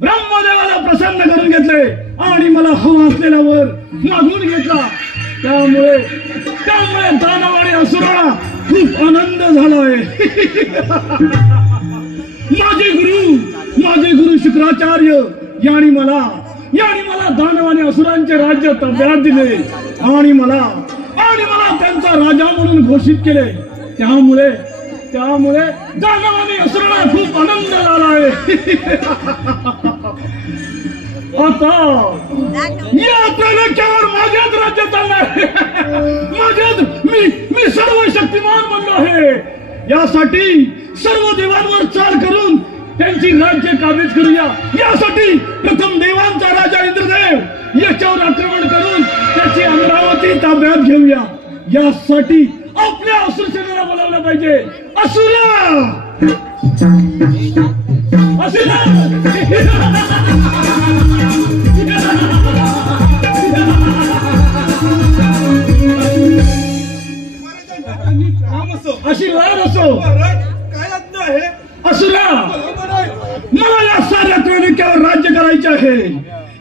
ब्रह्मदेवाला प्रसन्न करून घेतले आणि मला हवा असलेल्यावर मागून घेतला। त्यामुळे दानव आणि असुराला खूप आनंद झालाय। माझे गुरु शुक्राचार्य यांनी मला दानव आणि असुरांचे राज्य ताब्यात दिले आणि मला त्यांचा राजा म्हणून घोषित केले। त्यामुळे दानव आणि असुराला खूप आनंद झालाय। आता या केवळ माझ्याच राज्य चालणार, मी सर्व शक्तिमान बनलो आहे। यासाठी सर्व देवांवर चाल करून त्यांची राज्य काबीज करूया। यासाठी प्रथम देवांचा राजा इंद्रदेव याच्यावर आक्रमण करून त्याची अमरावती ताब्यात घेऊया। यासाठी आपल्या असुर सेनेला बोलावलं पाहिजे। असुरा आशीर्वाद असो। असुरा मला या साऱ्या त्रैलोक्यावर राज्य करायचे आहे।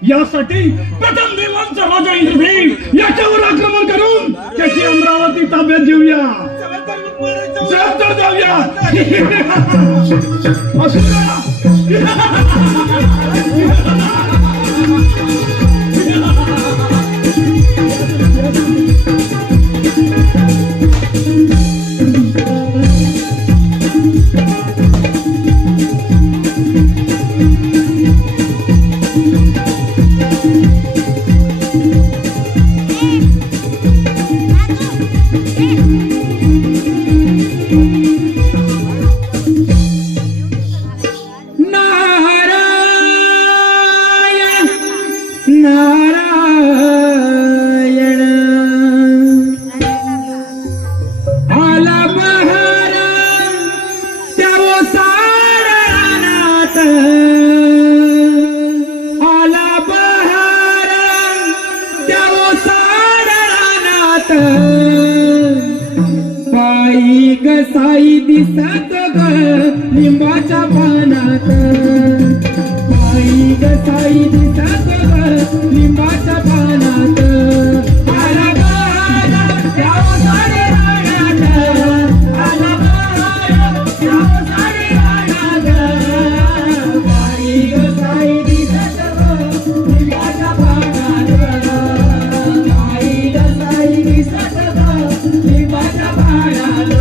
यासाठी प्रथम देवांचा राजा इंद्रदेव याच्यावर आक्रमण करून त्याची अमरावती ताब्यात घेऊया। जाऊया असुरा साई दिसत ग लिंबाच्या पानात, बाई ग साई दिसत ग लिंबाच्या पानात। आला बाळा त्या साडे रानात, आला बाळा त्या साडे रानात, बाई ग साई दिसत ग लिंबाच्या पानात, बाई ग साई दिसत ग लिंबाच्या पानात।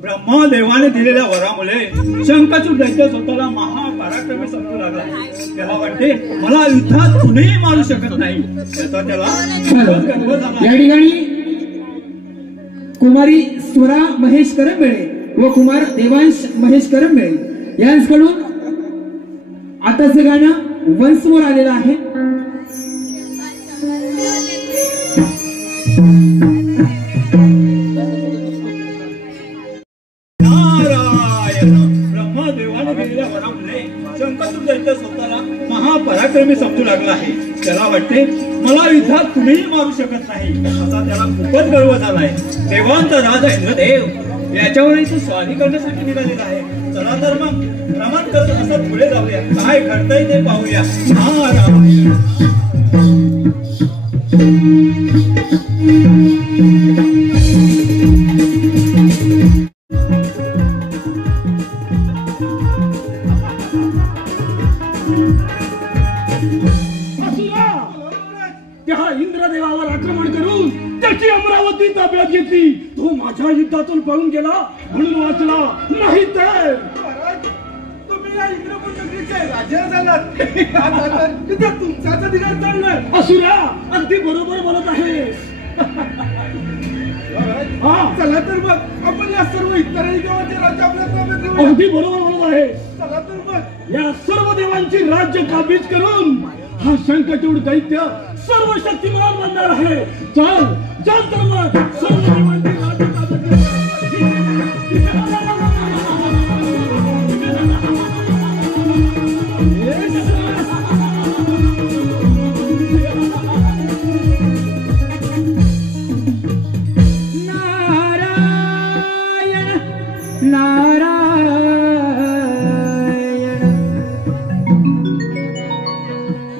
ब्रह्मदेवाने दिलेल्या वरामुळे शंकाचूर दैत्य स्वतःला महापराक्रमी समजू लागला। त्याला वाटते मला युद्धात कुणीही मारू शकत नाही। त्याला या ठिकाणी कुमारी स्वरा महेश करंबेळे व कुमार देवांश महेश करंबेळे यांच्याकडून आताचं गाणं वन्स मोर आलेलं आहे। रडू लागला आहे. त्याला वाटते मला युद्धात कुणीही मारू शकत नाही असा त्याला खूपच गर्व झालाय. देवांचा राजा इंद्रदेव याच्यावरही तो स्वारी करण्यासाठी निघालेला आहे. चला तर मग प्रमाण करत असं पुढे जाऊया. काय घडतंय ते पाहूया. नारायण त्या इंद्रदेवावर आक्रमण करून त्याची अमरावती ताब्यात घेतली. तो माझ्या युद्धातून पळून गेला म्हणून वाचला, नाही तर तुम्ही या इंद्रपुरचे राजा झालात. तिथे तुमचाच अधिकार चाललाय. असुरा अगदी बरोबर बोलत आहे. चला तर मग आपण या सर्व इतरही देवाचे राज्य आपल्या ताब्यात घेऊया. अगदी बरोबर बोलत आहे. चला तर मग या सर्व देवांची राज्य काबीज करून हा शंखचूड दैत्य सर्व शक्तिमान बनणार आहे. चल चल तर मग सर्व देवांची राज्य काबीज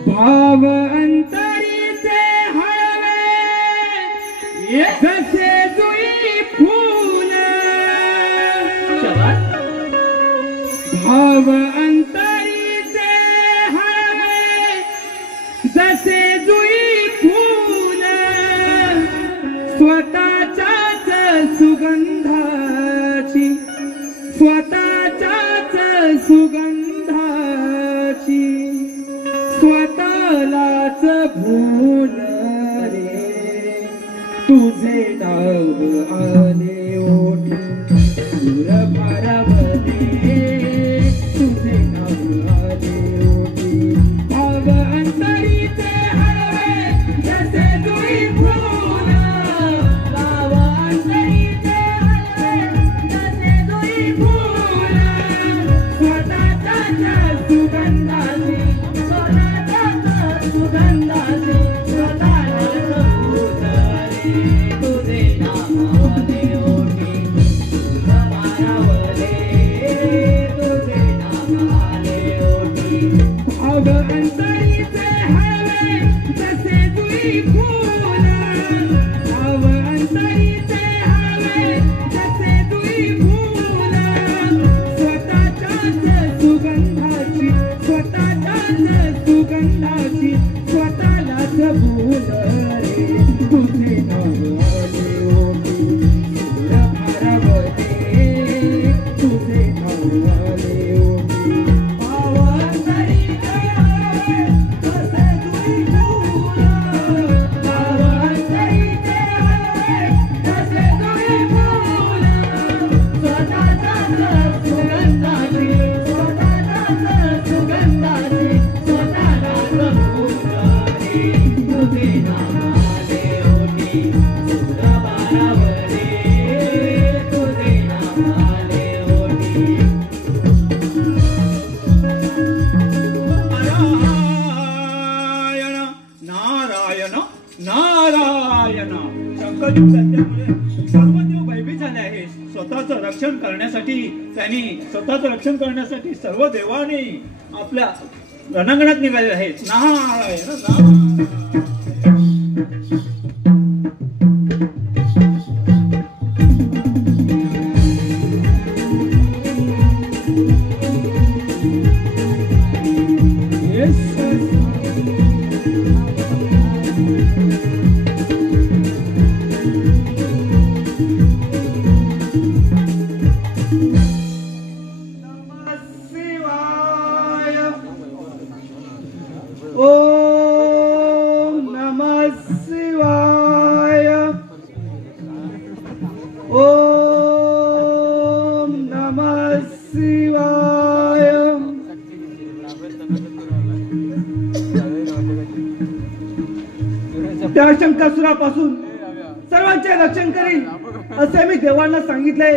भाव अंतरीचे हळवे जसे जुई फूल, भाव अंतरीचे हळवे जसे जुई फूल, स्वतःच्याच सुगंधाची, स्वतःच्याच सुगंधाची स्वतःलाच भूल रे. तुझे नाव आले ओठी दूर भारामध्ये, तुझे नाव आले ओठी. भाव अंतरीचे हळवे जसे जुई फूल, भाव अंतरीचे हळवे जसे जुई फूल, स्वतःच्याच सुगंधाची, सुगंधाची स्वतःलाच भूल रे. तुझे नाव आले ओठी दूर भारामध्ये, तुझे नाव आले ओठी. भाव अंतरीचे हळवे जसे जुई फूल, भाव अंतरीचे हळवे जसे जुई फूल, स्वतःच्याच सुगंधाची, स्वतःच्याच सुगंधाची स्वतःलाच भूल रे. तुझे नाव आले ओठी दूर भारामध्ये, तुझे नाव आले ओठी. भाव अंतरीचे हळवे जसे जुई फूल, भाव अंतरीचे हळवे जसे जुई फूल, स्वतःच्याच सुगंधाची, स्वतःच्याच सुगंधाची स्वतःलाच भूल रे. तुझे नाव आले ओठी दूर भारामध्ये, तुझे नाव आले ओठी. नारायण नारायण नारायण. शंखचूड दैत्यामुळे सर्व देव भयभीत झाले आहेत. स्वतःचं रक्षण करण्यासाठी स्वतःचं रक्षण करण्यासाठी सर्व देवाने आपल्या रणांगणात निघाले आहेत. नारायण नारायण. ओम नमः शिवाय. ओम नमः शिवाय. त्या शंकासुरापासून सर्वांचे रक्षण करील असे मी देवांना सांगितले.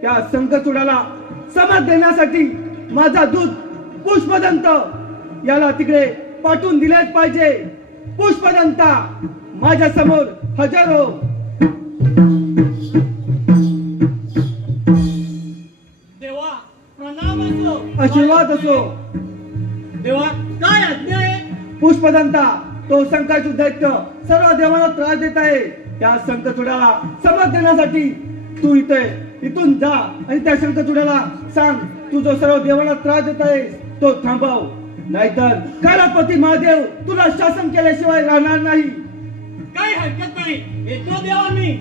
त्या शंखचूडाला समाध देण्यासाठी माझा दूत पुष्पदंत याला तिकडे पाठवून दिलेच पाहिजे. पुष्पदंता माझ्या समोर हजर हो. देवा प्रणाम असो. आशीर्वाद असो. देवा काय आज्ञा आहे? पुष्पदंता तो संकट दैत्य सर्व देवांना त्रास देत आहे. त्या संकटुड्याला समज देण्यासाठी तू इथून जा आणि त्या संकटुड्याला सांग तू जो सर्व देवांना त्रास देत आहे तो थांबव, नाहीतर कालापती महादेव तुला शासन केल्याशिवाय राहणार नाही. काही हरकत नाही, येतो देवा मी.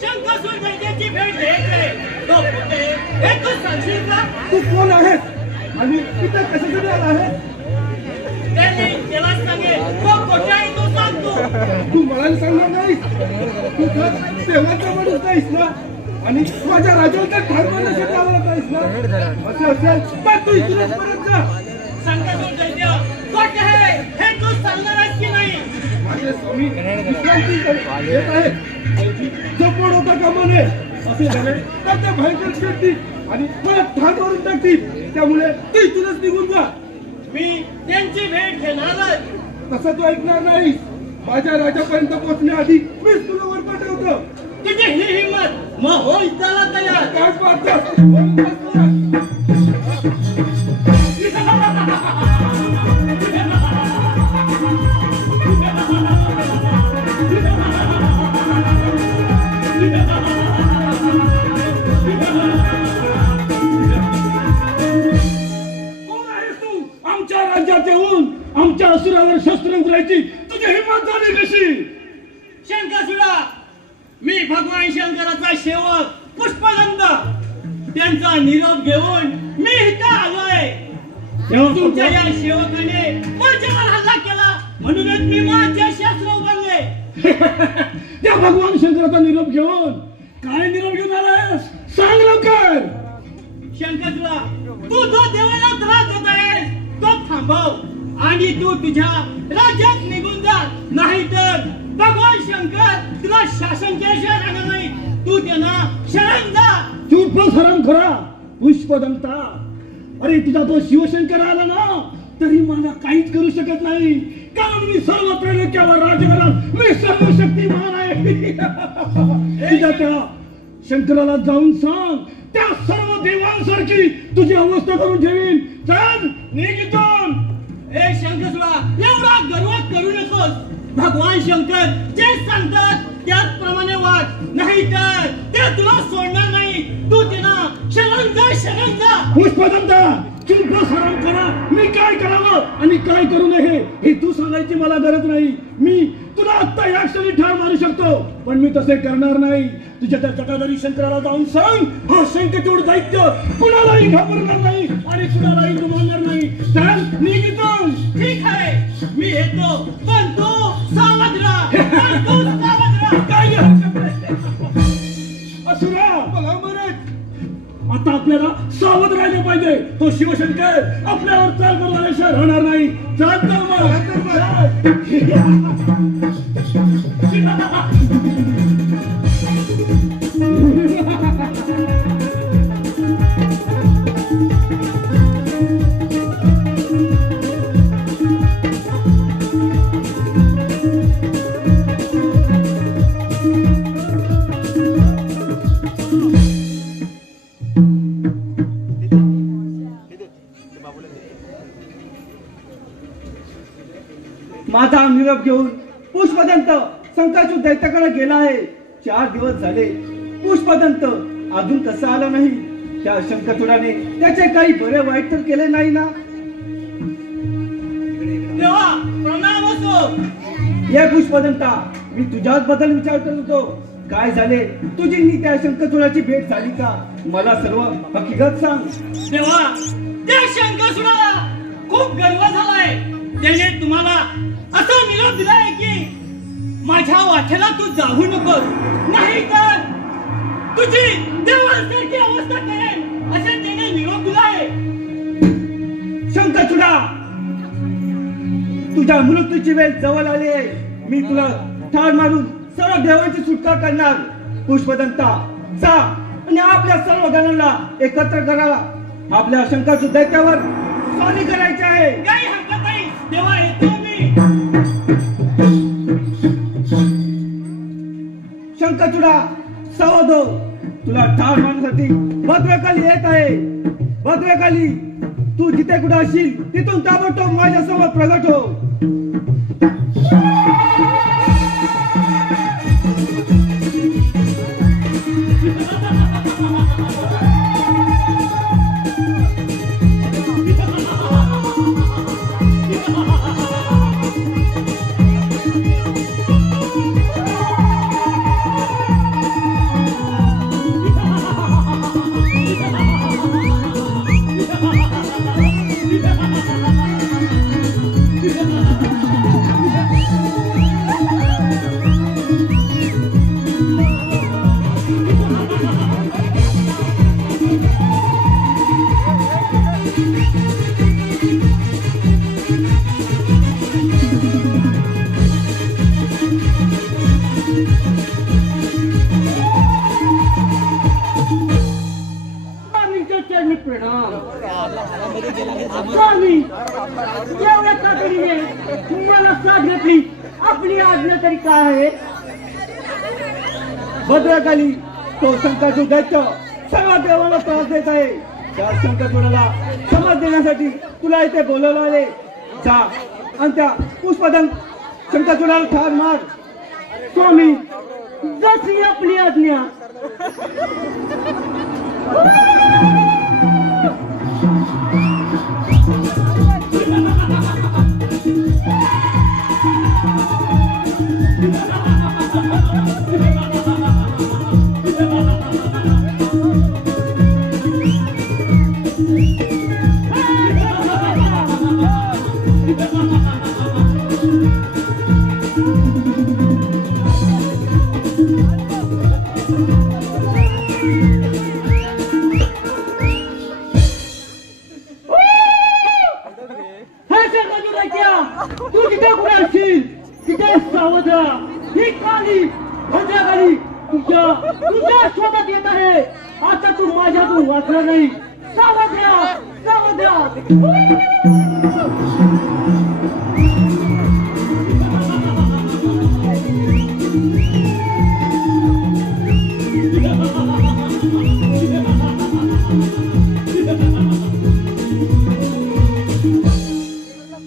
शंकासूर दैत्याची भेट घेतली. तो कुठे हे तू सांगशील का? तू कोण आहेस आणि इथे कशासाठी आला आहे? त्यांनी त्याला सांगेल तो कुठे आहे तो सांगतो. तू मला सांगणार नाहीस? तू तर देवाचा माणूस नाहीस ना आणि माझ्या राजाला ठार करण्यासाठी आला नाहीस ना? असं असेल तर तू इथूनच परत जा. शंकासूर दैत्य कुठे आहे हे तू सांगणार आहेस की नाही? माझे स्वामी विश्रांती घेत आहेत. जपून होता कामा नये. असे झाले तर ते भयंकर फिरतील आणि परत ठार करून टाकतील. त्यामुळे तू इथूनच निघून जा. मी त्यांची भेट घेणारच. तसं तू ऐकणार नाहीस. माझ्या राजापर्यंत पोहोचण्याआधी मीच तुला वर पाठवतो. तुझी ही हिंमत मग हो इथला तयार. काय पाहतोस? राज्यात येऊन आमच्या असुरावर शस्त्र उघडायची तुझी हिंमत झाली कशी? शंकासुरा, मी भगवान शंकराचा सेवक पुष्पदंत. त्यांचा निरोप घेऊन मी इथं आलोय. तुमच्या या सेवकाने माझ्यावर हल्ला केला म्हणूनच मी माझ्या शस्त्र उघडले. त्या भगवान शंकराचा निरोप घेऊन काय निरोप घेऊन आलायस? सांग लवकर. शंकासुरा, तू जो देवाला त्रास देत आहेस तो थांबव आणि तू तुझ्या राज्यात निघून जा, नाहीतर भगवान शंकर तुला शासन केल्याशिवाय राहणार नाही. तू त्यांना शरण जा. चूप हराम खरा पुष्पदंता. अरे तुझा तो शिवशंकर आला ना तरी मला काहीच करू शकत नाही, कारण मी सर्व त्रैलोक्यावर राजघरात मी सर्वशक्तिमान आहे. तुझ्या त्या शंकराला जाऊन सांग त्या सर्व देवांसारखी तुझी अवस्था करून ठेवीन. चल निघ इथून. ए शंकरसुरा, एवढा गर्व करू नकोस. भगवान शंकर जे सांगतात त्याचप्रमाणे वाग, नाहीतर ते तुला सोडणार नाही. तू त्यांना शरण जा, शरण जा. पुष्पदंता, चूप हराम करा. मी काय करावं आणि काय करू नये हे तू सांगायची मला गरज नाही. मी तुला आत्ता या क्षणी ठार मारू शकतो, पण मी तसे करणार नाही. तुझ्या त्या जटाधारी शंकराला जाऊन सांग हा शंकचूड दैत्य कुणालाही घाबरणार नाही आणि कुणालाही जुमानणार नाही. चल निघ इथून. ठीक आहे, मी येतो, पण तू सावध राहा. पण तू सावध राहा. काय हरकत नाही. असुरा, मला मरत. आता आपल्याला सावध राहिले पाहिजे. तो शिवशंकर आपल्यावर चाल करणाऱ्याशिवाय राहणार नाही. चाल तर मग. माझा निरोप घेऊन पुष्पदंत संकाचू दैत्याकडे गेला आहे. 4 दिवस झाले पुष्पदंत अजून कसा आला नाही. त्या शंकचूडाने त्याचे काही बरे वाईट तर केले नाही ना? देवा प्रणाम असो. ये पुष्पदंता, मी तुझ्याच बद्दल विचार करत होतो. काय झाले? तुझी नी त्या शंखचूडाची भेट झाली का? मला सर्व हकीकत सांग. देवा, त्या शंकरसुराला खूप गर्व झालाय. त्याने तुम्हाला असा निरोप दिलाय की माझ्या वाटेला तू जाऊ नको, नाही तर तुझी देवासारखी अवस्था करेल असे त्याने निरोप दिलाय. शंखचूडा, तुझ्या मृत्यूची वेळ जवळ आली आहे. मी तुला ठार मारून सर्व देवांची सुटका करणार. पुष्पदंता, जा आणि आपल्या सर्व गणांना एकत्र करा. आपल्या शंखचूड दैत्यावर स्वारी करायची आहे. काही हरकत नाही देवा, येतो मी. शंखचूडा, सावध हो. तुला ठार मारण्यासाठी भद्रकाली येत आहे. भद्रकाली, तू जिथे कुठे असशील तिथून ताबडतोब माझ्यासमोर प्रगट हो. स्वामी, एवढ्या तातडीने मला साथ घेतली, आपली आज्ञा तरी काय आहे? भद्रकाली, तो शंखचूड दैत्य सर्व देवांना त्रास देत आहे. त्या शंखचूडाला समज देण्यासाठी तुला इथे बोलवलं आहे. जा आणि त्या पुष्पदंत शंखचूडाला ठार मार. स्वामी, जशी आपली आज्ञा. तू जिथे कुठे असशील तिथे सावध राहा. ही काली भद्रकाली तुझ्या शोधात येत आहे. आता तू माझ्यातून वाचणार नाही. सावध राहा, सावध राहा.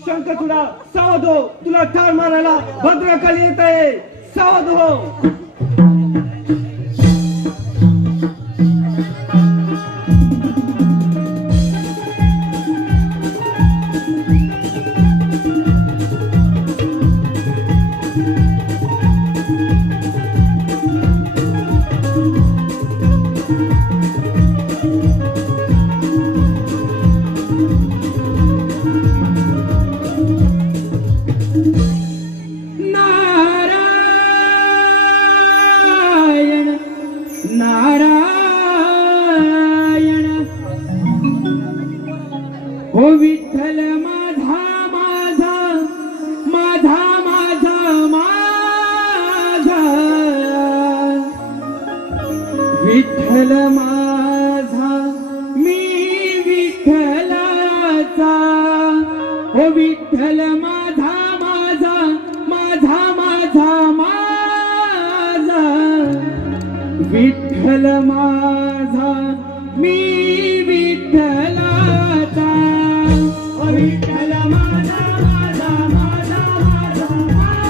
शंखचूडा, सावध हो. तुला ठार मारायला भद्रकाली येत आहे. सावध हो. हो विठ्ठल माझा माझा माझा माझा माझा विठ्ठल माझा मी विठ्ठलाचा. हो विठ्ठल माझा माझा माझा माझा माझा विठ्ठल माझा मी विठ्ठलाचा. विठ्ठल माझा माझा माझा माझा माझा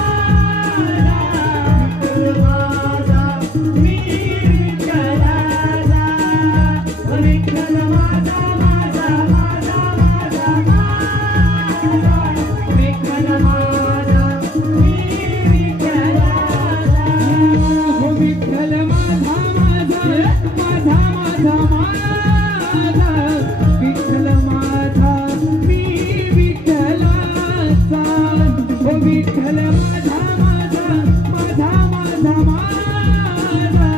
विठ्ठल माझा मी विठ्ठलाचा. विठ्ठल माझा माझा माझा माझा माझा विठ्ठल माझा मी विठ्ठलाचा. हो विठ्ठल माझा विठ्ठल माझा मी विठ्ठलाचा ओ विठ्ठल माझा माझा माझा माझा माझा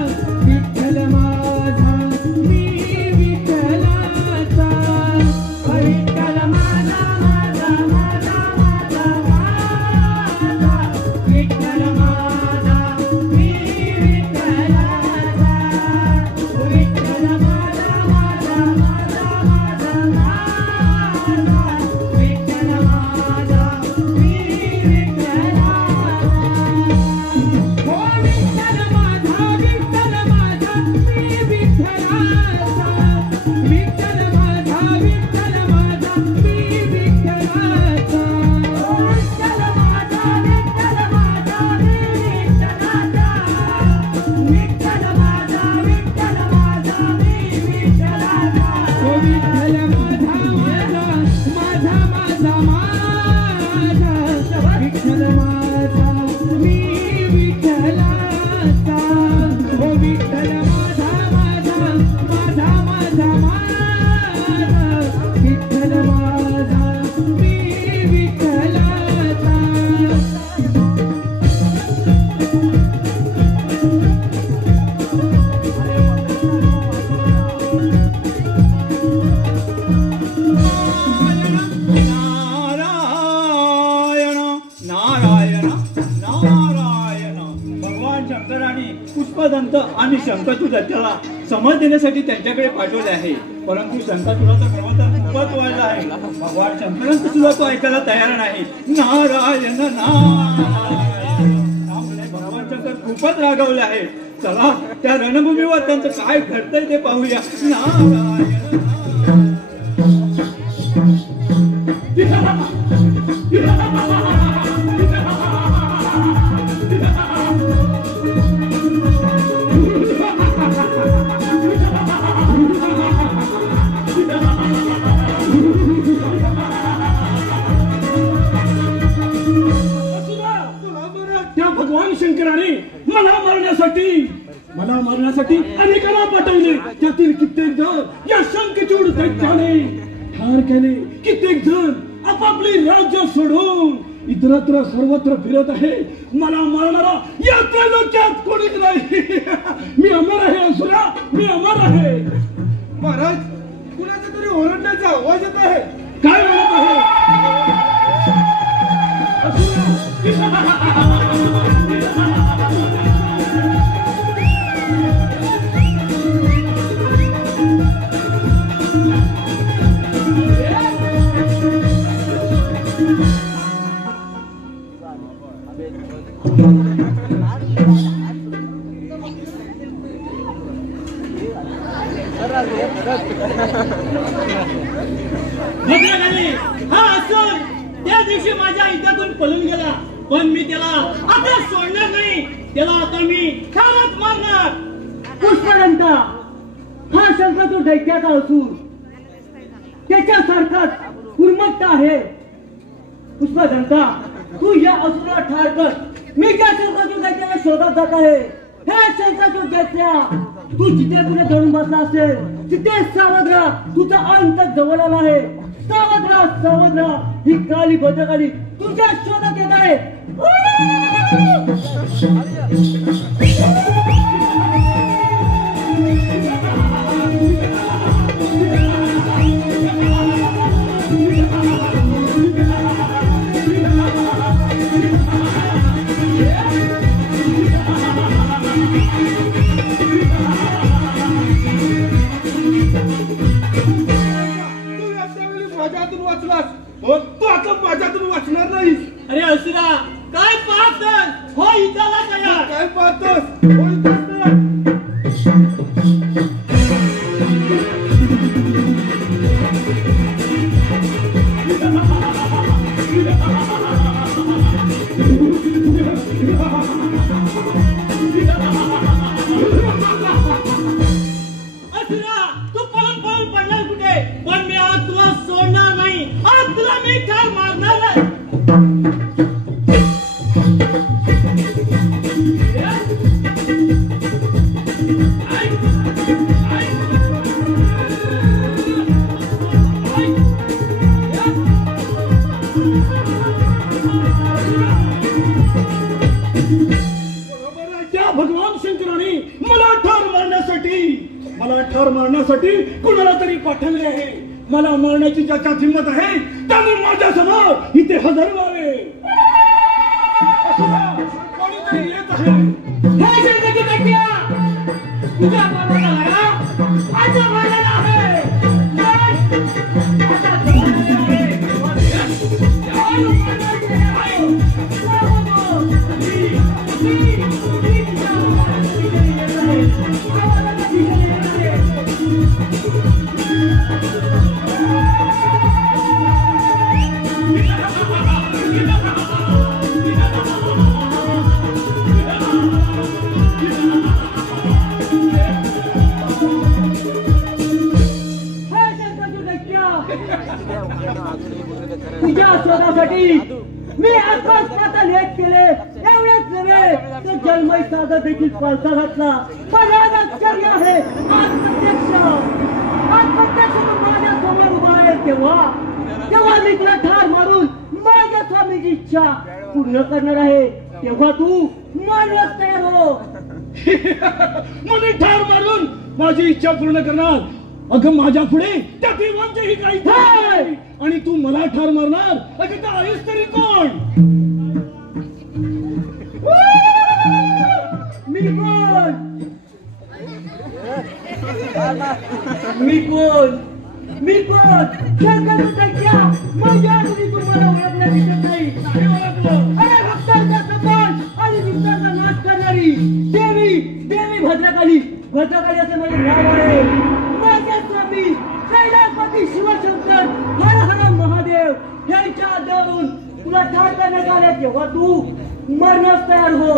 विठ्ठल माझा मी विठ्ठलाचा विठ्ठल माझा माझा माझा माझा माझा विठ्ठल माझा मी विठ्ठलाचा विठ्ठल माझा माझा माझा माझा माझा विठ्ठल माझा मी विठ्ठलाचा ओ विठ्ठल माझा विठ्ठल माझा मी विठ्ठलाचा विठ्ठल माझा विठ्ठल माझा मी विठ्ठलाचा ओ विठ्ठल माझा विठ्ठल माझा मी विठ्ठलाचा विठ्ठल माझा विठ्ठल माझा मी विठ्ठलाचा ओ विठ्ठल माझा माझा माझा माझा विठ्ठल माझा मी विठ्ठलाचा ओ विठ्ठल माझा माझा माझा माझा माझा विठ्ठल माझा मी विठ्ठलाचा नारायण नारायण नारायण. भगवान शंकराने पुष्पदंत आणि शंखचूडाला समज देण्यासाठी त्यांच्याकडे पाठवले आहे, परंतु शंखचूडाचा प्रवचन खूपच वाढला आहे. भगवान शंकरांचं सुद्धा तो ऐकायला तयार नाही. नारायण नारायण. त्यामुळे भगवान शंकर खूपच रागावले आहे. चला त्या रणभूमीवर त्यांचं काय घडतंय ते पाहूया. नारायण त्या भगवान शंकराने मला मारण्यासाठी अनेकांना पाठवले. त्यातील कित्येक जण या शंखचूड दैत्याने ठार केले. कित्येक जण आपापली राज्य सोडून इतरत्र सर्वत्र फिरत आहे. मला मारणारा या त्रैलोक्यात कोणीच नाही. मी अमर आहे असुरा, मी अमर आहे. महाराज कुणाचा तरी ओरडण्याचा आवाज येत आहे. काय म्हणत आहे भद्रकाली हा असुर त्या दिवशी माझ्या इथ्यातून पळून गेला, पण मी त्याला आता सोडणार नाही. त्याला आता मी ठारच मारणार. पुष्पदंता हा शंखचूड दैत्याचा असुर त्याच्यासारखाच उर्मत्त आहे. पुष्पदंता तू या असुराला ठार कर. मी त्या शंखचूड दैत्याला शोधत जात आहे. हे शंखचूड दैत्या, तू जिथे कुठे दडून बसला असेल तिथे सावध राहा. तुझा अंत जवळ आला आहे. सावध राहा, सावध राहा. ही काली भद्रकाली तुझ्या शोधात येत आहे. माझ्यातून वाचलास, तू आता माझ्यातून वाचणार नाही. अरे असुरा काय पाहतोस? हो इथला तयार. काय पाहतोस? असुरा तू पळून पळून पडणार कुठे? पण मी आज तुला सोडणार नाही. आज तुला मी ठार मारणार आहे. मी कुणाला तरी पाठवले आहे. मला मारण्याची ज्याच्यात हिंमत आहे त्यांनी माझ्या समोर इथे हजर व्हावे. असुरा, कोणीतरी येत आहे. हे शंकरची कट्या तुझ्या बाबाला लढा माझ्या भावाला आहे. आता जमाना आहे. तुझ्या शोधासाठी मी आकाश पाताल एक केले. एवढेच नव्हे तर जन्मय सागर देखील पळता घातला. पण आज आश्चर्य आहे, आज प्रत्यक्ष तू माझ्या समोर उभा आहे. तेव्हा मी तुला ठार मारून माझ्या स्वामीची इच्छा पूर्ण करणार आहे. तेव्हा तू मानवच तयार हो. मुली ठार मारून माझी इच्छा पूर्ण करणार. अगं माझ्या पुढे त्या देवांचेही काही नाही. आणि तू मला ठार मारणार. अगं त्या आहेस तरी कोण? मी कोण? मी कोण? मी कोण? शंकर टक्या माझ्या आधी तुम्हाला ओळखलं दिसत नाही. अरे भक्तांचा कपाल आणि दुष्टांचा नाश करणारी देवी भद्रकाली असे माझे नाव आहे. माझे स्वामी कैलासपती शिवशंकर हर हर महादेव यांच्या आज्ञेवरून तुला ठार करण्यात आले. तेव्हा तू मरण्यास तयार हो.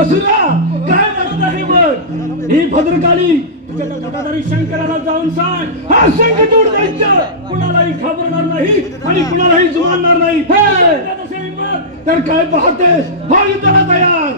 असुरा, काय म्हणत आहे बघ? ही भद्रकाली तुझ्या गदाधारी शंकराला जाऊन सांग, हा शंखचूड दैत्य कुणालाही घाबरणार नाही आणि कुणालाही जुमानणार नाही. असेल हिंमत तर काय पाहतेस? हा युद्धाला तयार.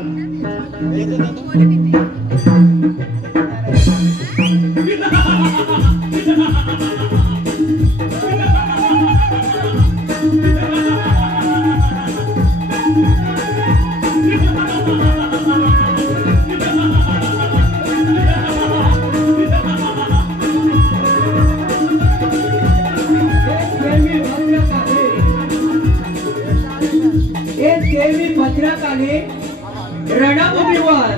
भद्रकाली रणभूमीवर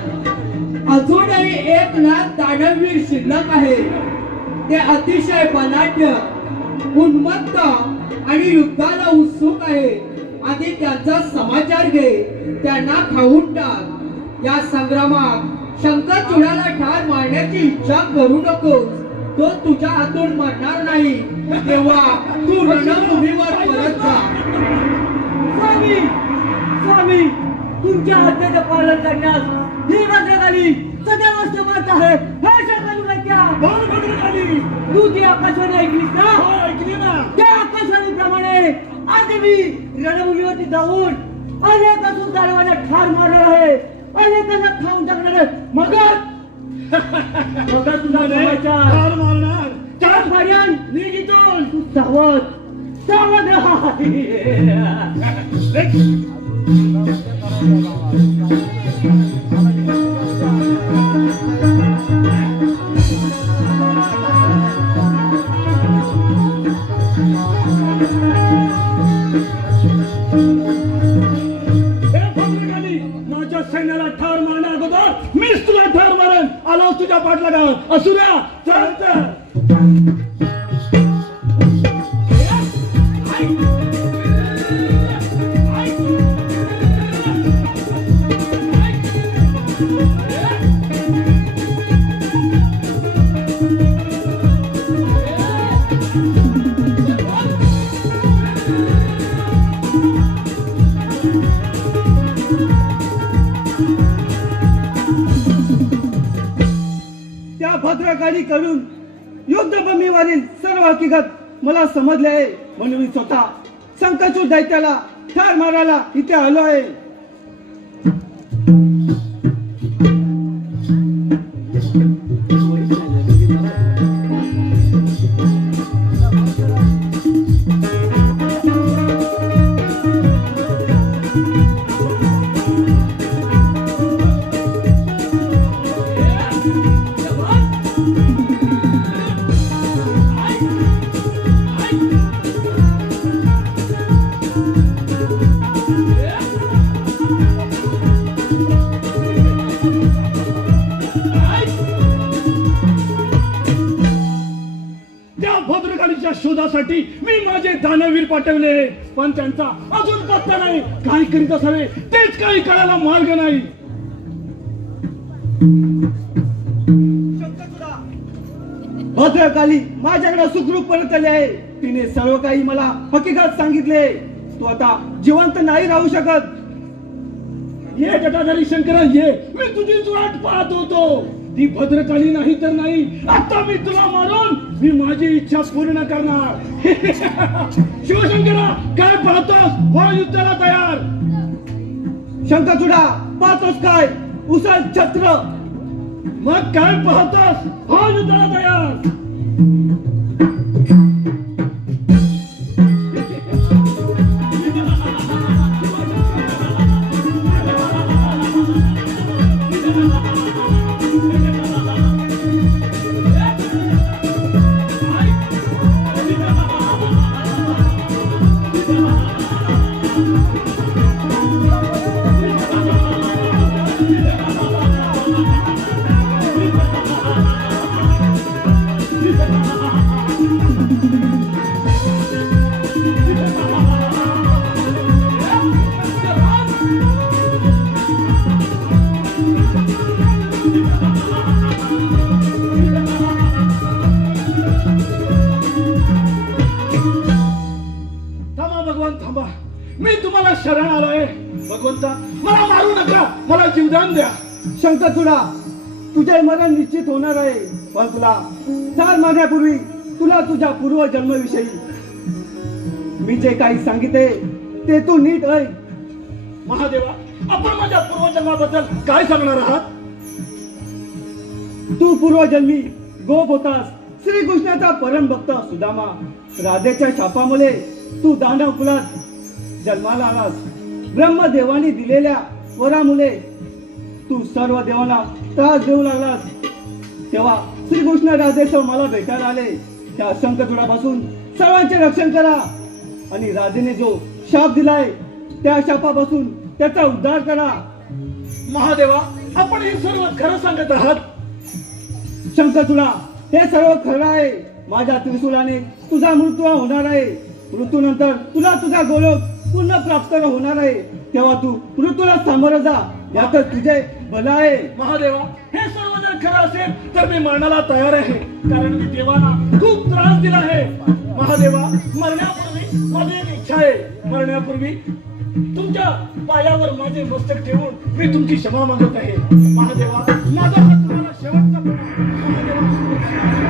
अजूनही 1 लाख दानववीर शिल्लक आहे. ते अतिशय बलाढ्य, उन्मत्त आणि युद्धाला उत्सुक आहे. आधी त्यांचा समाचार घे, त्यांना खाऊन टाक. या संग्रामात शंकरचूडाला ठार मारण्याची इच्छा करू नकोस. तो तुझ्या हातून मरणार नाही. तेव्हा तू रणभूमीवर परत जा. स्वामी तुमच्या आज्ञेचे पालन करण्यास ही भद्रकाली सदैव समर्थ आहे. हे शंकरच्या भद्रकाली तू ती आकाशवाणी ऐकलीस ना? ऐकली ना. त्या आकाशवाणीप्रमाणे आधी मी रणभूमीवरती जाऊन अनेक सुलतानांना ठार मारणार आहे. अनेकांना खाऊन टाकणार आहे. मग तुझा ठार मारणार. चार पर्यंत निघितून तू सावध राहा. माझ्या सैन्याला ठार मारण्या अगोदर मीच तुला ठार मारेन. आलोच तुझ्या पाठलागावर. असुरा, चल. भद्रकाली कडून युद्धभूमीवरील सर्व हकीकत मला समजले आहे. म्हणून मी स्वतः शंखचूड दैत्याला ठार मारायला इथे आलो आहे. भद्रकालीच्या शोधासाठी मी माझे दानवीर पाठवले, पण त्यांचा अजून पत्ता नाही. काय करीत असावे तेच काही कळायला मार्ग नाही. शंकरचूडा, भद्रकाली माझ्याकडे सुखरूप परत आली आहे. तिने सर्व काही मला हकीकत सांगितले. तू आता जिवंत नाही राहू शकत. ये जटाधारी शंकरा ये, मी तुझीच वाट पाहत होतो. ती भद्रकाली नाही तर नाही, आता मी तुला मारून मी माझी इच्छा पूर्ण करणार. शिवशंकरा काय पाहतोस? हो युद्धाला तयार. शंकरचूडा, पाहतोस काय? उसाल छत्र. मग काय पाहतोस? हो युद्धाला तयार. थांबा, मी तुम्हाला शरण आलोय. भगवंता मला मारू नका, मला जीवदान द्या. शंकरचूडा, तुझे मरण निश्चित होणार आहे. पण तुला 4 महिन्यापूर्वी तुला तुझ्या पूर्वजन्माविषयी मी जे काही सांगितले ते तू नीट ऐक. महादेवा, आपण माझ्या पूर्वजन्माबद्दल काय सांगणार आहात? तू पूर्वजन्मी गोप होतास. श्रीकृष्णाचा परम भक्त सुदामा राधेच्या शापामुळे तू दानव कुलात जन्माला आलास. ब्रह्मदेवाने दिलेल्या वरामुळे तू सर्व देवांना त्रास देऊ लागलास. तेव्हा श्रीकृष्ण राधेसह मला भेटायला आले. त्या शंकरचूडापासून सर्वांचे रक्षण करा आणि राधेने जो शाप दिलाय त्या शापापासून त्याचा उद्धार करा. महादेवा, आपण हे सर्व खरं सांगत आहात? शंकरचूडा, हे सर्व खरं आहे. माझ्या त्रिशूलाने तुझा मृत्यू होणार आहे. मृत्यूनंतर तुला तुझा गोलोक पूर्ण प्राप्त होणार आहे. तेव्हा तू मृत्यूला सामोरं जा, यातच तुझे भलं आहे. महादेवा, हे सर्व जर खरं असेल तर मी मरणाला तयार आहे, कारण मी देवांना खूप त्रास दिला आहे. महादेवा, मरण्यापूर्वी माझी एक इच्छा आहे. मरण्यापूर्वी तुमच्या पायावर माझे मस्तक ठेवून मी तुमची क्षमा मागत आहे. महादेवा, माझा हा तुम्हाला शेवटचा प्रणाम. महादेवा